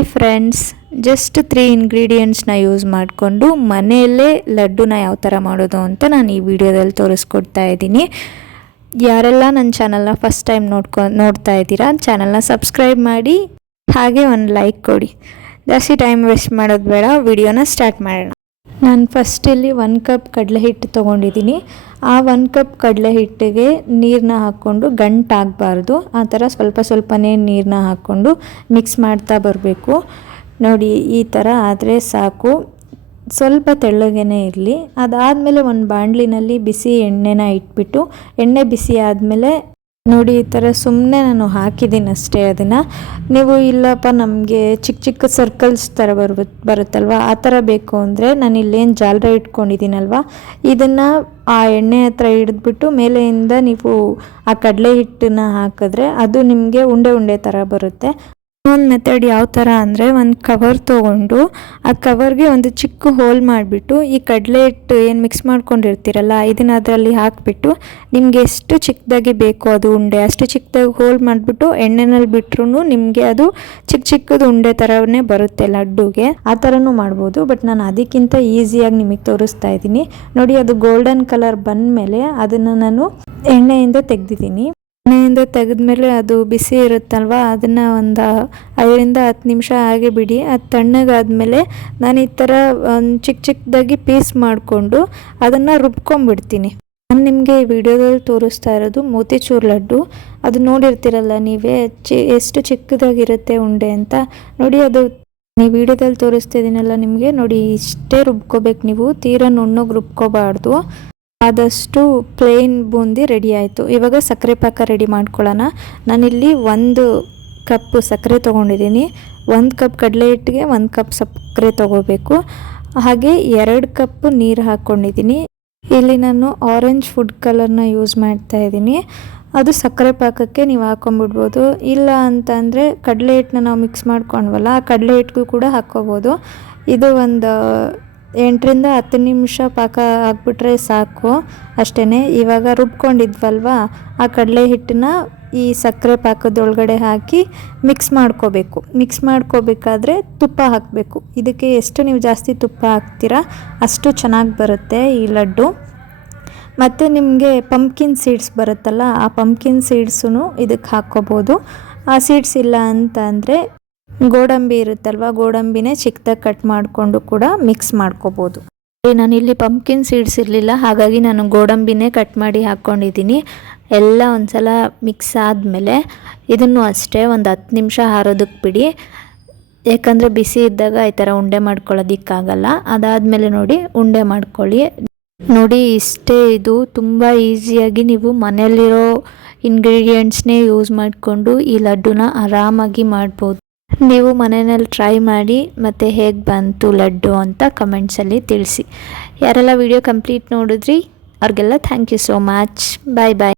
Hi friends, just 3 ಇಂಗ್ರೀಡಿಯೆಂಟ್ಸ್ನ use ಮಾಡಿಕೊಂಡು ಮನೆಯಲ್ಲೇ ಲಡ್ಡುನ ಯಾವ ಥರ ಮಾಡೋದು ಅಂತ ನಾನು ಈ ವಿಡಿಯೋದಲ್ಲಿ ತೋರಿಸ್ಕೊಡ್ತಾ ಇದ್ದೀನಿ. ಯಾರೆಲ್ಲ ನನ್ನ ಚಾನಲ್ನ ಫಸ್ಟ್ ಟೈಮ್ ನೋಡ್ತಾ ಇದ್ದೀರಾ, ಚಾನಲ್ನ ಸಬ್ಸ್ಕ್ರೈಬ್ ಮಾಡಿ, ಹಾಗೆ ಒಂದು ಲೈಕ್ ಕೊಡಿ. ಜಾಸ್ತಿ ಟೈಮ್ ವೇಸ್ಟ್ ಮಾಡೋದು ಬೇಡ, ವಿಡಿಯೋನ ಸ್ಟಾರ್ಟ್ ಮಾಡೋಣ. ನಾನು ಫಸ್ಟಲ್ಲಿ 1 ಕಪ್ ಕಡಲೆ ಹಿಟ್ಟು ತೊಗೊಂಡಿದ್ದೀನಿ. ಆ 1 ಕಪ್ ಕಡಲೆ ಹಿಟ್ಟಿಗೆ ನೀರನ್ನ ಹಾಕ್ಕೊಂಡು ಗಂಟಾಗಬಾರ್ದು, ಆ ಥರ ಸ್ವಲ್ಪ ಸ್ವಲ್ಪನೇ ನೀರನ್ನ ಹಾಕ್ಕೊಂಡು ಮಿಕ್ಸ್ ಮಾಡ್ತಾ ಬರಬೇಕು. ನೋಡಿ, ಈ ಥರ ಆದರೆ ಸಾಕು. ಸ್ವಲ್ಪ ತೆಳ್ಳಗೇ ಇರಲಿ. ಅದಾದಮೇಲೆ ಒಂದು ಬಾಣಲಿನಲ್ಲಿ ಬಿಸಿ ಎಣ್ಣೆನ ಇಟ್ಬಿಟ್ಟು, ಎಣ್ಣೆ ಬಿಸಿ ಆದಮೇಲೆ ನೋಡಿ ಈ ಥರ ಸುಮ್ಮನೆ ನಾನು ಹಾಕಿದ್ದೀನಿ ಅಷ್ಟೇ. ಅದನ್ನು ನೀವು ಇಲ್ಲಪ್ಪ ನಮಗೆ ಚಿಕ್ಕ ಚಿಕ್ಕ ಸರ್ಕಲ್ಸ್ ಥರ ಬರುತ್ತಲ್ವ, ಆ ಥರ ಬೇಕು ಅಂದರೆ ನಾನು ಇಲ್ಲೇನು ಜಾಲರ ಇಟ್ಕೊಂಡಿದ್ದೀನಲ್ವ, ಇದನ್ನು ಆ ಎಣ್ಣೆ ಹತ್ರ ಹಿಡಿದ್ಬಿಟ್ಟು ಮೇಲೆಯಿಂದ ನೀವು ಆ ಕಡಲೆ ಹಿಟ್ಟನ್ನು ಹಾಕಿದ್ರೆ ಅದು ನಿಮಗೆ ಉಂಡೆ ಉಂಡೆ ಥರ ಬರುತ್ತೆ. ಇನ್ನೊಂದು ಮೆಥಡ್ ಯಾವ ಥರ ಅಂದರೆ, ಒಂದು ಕವರ್ ತೊಗೊಂಡು ಆ ಕವರ್ಗೆ ಒಂದು ಚಿಕ್ಕ ಹೋಲ್ ಮಾಡಿಬಿಟ್ಟು ಈ ಕಡಲೆ ಹಿಟ್ಟು ಏನು ಮಿಕ್ಸ್ ಮಾಡ್ಕೊಂಡಿರ್ತೀರಲ್ಲ ಇದನ್ನು ಅದರಲ್ಲಿ ಹಾಕಿಬಿಟ್ಟು ನಿಮಗೆ ಎಷ್ಟು ಚಿಕ್ಕದಾಗಿ ಬೇಕೋ ಅದು ಉಂಡೆ ಅಷ್ಟು ಚಿಕ್ಕದಾಗಿ ಹೋಲ್ ಮಾಡಿಬಿಟ್ಟು ಎಣ್ಣೆನಲ್ಲಿ ಬಿಟ್ರೂ ನಿಮಗೆ ಅದು ಚಿಕ್ಕ ಚಿಕ್ಕದು ಉಂಡೆ ಥರನೇ ಬರುತ್ತೆ ಲಡ್ಡುಗೆ. ಆ ಥರನೂ ಮಾಡ್ಬೋದು, ಬಟ್ ನಾನು ಅದಕ್ಕಿಂತ ಈಸಿಯಾಗಿ ನಿಮಗೆ ತೋರಿಸ್ತಾ ಇದ್ದೀನಿ. ನೋಡಿ, ಅದು ಗೋಲ್ಡನ್ ಕಲರ್ ಬಂದಮೇಲೆ ಅದನ್ನು ನಾನು ಎಣ್ಣೆಯಿಂದ ತೆಗೆದಿದ್ದೀನಿ. ಎಣ್ಣೆಯಿಂದ ತೆಗೆದ್ಮೇಲೆ ಅದು ಬಿಸಿ ಇರುತ್ತಲ್ವ, ಅದನ್ನು ಒಂದು 5-10 ನಿಮಿಷ ಹಾಗೆ ಬಿಡಿ. ಅದು ತಣ್ಣಗಾದ್ಮೇಲೆ ನಾನು ಈ ಥರ ಒಂದು ಚಿಕ್ಕ ಚಿಕ್ಕದಾಗಿ ಪೀಸ್ ಮಾಡಿಕೊಂಡು ಅದನ್ನು ರುಬ್ಕೊಂಡ್ಬಿಡ್ತೀನಿ. ನಾನು ನಿಮಗೆ ಈ ವಿಡಿಯೋದಲ್ಲಿ ತೋರಿಸ್ತಾ ಇರೋದು ಮೋತಿಚೂರ್ ಲಡ್ಡು. ಅದು ನೋಡಿರ್ತೀರಲ್ಲ ನೀವೇ, ಎಷ್ಟು ಚಿಕ್ಕದಾಗಿರುತ್ತೆ ಉಂಡೆ ಅಂತ. ನೋಡಿ, ಅದು ಈ ವಿಡಿಯೋದಲ್ಲಿ ತೋರಿಸ್ತಿದ್ದೀನಲ್ಲ ನಿಮಗೆ, ನೋಡಿ ಇಷ್ಟೇ ರುಬ್ಕೋಬೇಕು ನೀವು, ತೀರಾ ನುಣ್ಣಗೆ ರುಬ್ಕೋಬಾರ್ದು. ಆದಷ್ಟು ಪ್ಲೇನ್ ಬೂಂದಿ ರೆಡಿ ಆಯಿತು. ಇವಾಗ ಸಕ್ಕರೆ ಪಾಕ ರೆಡಿ ಮಾಡ್ಕೊಳ್ಳೋಣ. ನಾನಿಲ್ಲಿ 1 ಕಪ್ ಸಕ್ಕರೆ ತೊಗೊಂಡಿದ್ದೀನಿ. 1 ಕಪ್ ಕಡಲೆ ಹಿಟ್ಟಿಗೆ 1 ಕಪ್ ಸಕ್ಕರೆ ತೊಗೋಬೇಕು. ಹಾಗೆ 2 ಕಪ್ ನೀರು ಹಾಕ್ಕೊಂಡಿದ್ದೀನಿ. ಇಲ್ಲಿ ನಾನು ಆರೆಂಜ್ ಫುಡ್ ಕಲರ್ನ ಯೂಸ್ ಮಾಡ್ತಾ ಇದ್ದೀನಿ. ಅದು ಸಕ್ಕರೆ ಪಾಕಕ್ಕೆ ನೀವು ಹಾಕ್ಕೊಂಬಿಡ್ಬೋದು. ಇಲ್ಲ ಅಂತ ಅಂದರೆ ಕಡಲೆ ಹಿಟ್ಟನ್ನ ನಾವು ಮಿಕ್ಸ್ ಮಾಡ್ಕೊಂಡ್ವಲ್ಲ, ಆ ಕಡಲೆ ಹಿಟ್ಟಿಗೂ ಕೂಡ ಹಾಕ್ಕೋಬೋದು. ಇದು ಒಂದು 8-10 ನಿಮಿಷ ಪಾಕ ಹಾಕ್ಬಿಟ್ರೆ ಸಾಕು, ಅಷ್ಟೇ. ಇವಾಗ ರುಬ್ಕೊಂಡಿದ್ವಲ್ವ ಆ ಕಡಲೆ ಹಿಟ್ಟನ್ನ ಈ ಸಕ್ಕರೆ ಪಾಕದೊಳಗಡೆ ಹಾಕಿ ಮಿಕ್ಸ್ ಮಾಡ್ಕೋಬೇಕು. ಮಿಕ್ಸ್ ಮಾಡ್ಕೋಬೇಕಾದ್ರೆ ತುಪ್ಪ ಹಾಕಬೇಕು. ಇದಕ್ಕೆ ಎಷ್ಟು ನೀವು ಜಾಸ್ತಿ ತುಪ್ಪ ಹಾಕ್ತೀರಾ ಅಷ್ಟು ಚೆನ್ನಾಗಿ ಬರುತ್ತೆ ಈ ಲಡ್ಡು. ಮತ್ತು ನಿಮಗೆ ಪಂಪ್ಕಿನ್ ಸೀಡ್ಸ್ ಬರುತ್ತಲ್ಲ, ಆ ಪಂಪ್ಕಿನ್ ಸೀಡ್ಸೂ ಇದಕ್ಕೆ ಹಾಕ್ಕೋಬೋದು. ಆ ಸೀಡ್ಸ್ ಇಲ್ಲ ಅಂತ ಅಂದರೆ ಗೋಡಂಬಿ ಇರುತ್ತಲ್ವ, ಗೋಡಂಬಿನೇ ಚಿಕ್ಕದಾಗಿ ಕಟ್ ಮಾಡಿಕೊಂಡು ಕೂಡ ಮಿಕ್ಸ್ ಮಾಡ್ಕೋಬೋದು. ನಾನಿಲ್ಲಿ ಪಂಪ್ಕಿನ್ ಸೀಡ್ಸ್ ಇರಲಿಲ್ಲ, ಹಾಗಾಗಿ ನಾನು ಗೋಡಂಬಿನೇ ಕಟ್ ಮಾಡಿ ಹಾಕ್ಕೊಂಡಿದ್ದೀನಿ. ಎಲ್ಲ ಒಂದು ಸಲ ಮಿಕ್ಸ್ ಆದಮೇಲೆ ಇದನ್ನು ಅಷ್ಟೇ ಒಂದು 10 ನಿಮಿಷ ಆರೋದಕ್ಕೆ ಬಿಡಿ. ಯಾಕಂದರೆ ಬಿಸಿ ಇದ್ದಾಗ ಈ ಥರ ಉಂಡೆ ಮಾಡ್ಕೊಳ್ಳೋದಕ್ಕಾಗಲ್ಲ. ಅದಾದಮೇಲೆ ನೋಡಿ ಉಂಡೆ ಮಾಡ್ಕೊಳ್ಳಿ. ನೋಡಿ ಇಷ್ಟೇ, ಇದು ತುಂಬ ಈಸಿಯಾಗಿ ನೀವು ಮನೆಯಲ್ಲಿರೋ ಇಂಗ್ರೀಡಿಯೆಂಟ್ಸ್ನೇ ಯೂಸ್ ಮಾಡಿಕೊಂಡು ಈ ಲಡ್ಡುನ ಆರಾಮಾಗಿ ಮಾಡ್ಬೋದು. ನೀವು ಮನೆಯಲ್ಲಿ ಟ್ರೈ ಮಾಡಿ ಮತ್ತು ಹೇಗೆ ಬಂತು ಲಡ್ಡು ಅಂತ ಕಮೆಂಟ್ಸಲ್ಲಿ ತಿಳಿಸಿ. ಯಾರೆಲ್ಲ ವಿಡಿಯೋ ಕಂಪ್ಲೀಟ್ ನೋಡಿದ್ರಿ ಅವ್ರಿಗೆಲ್ಲ thank you so much. Bye bye.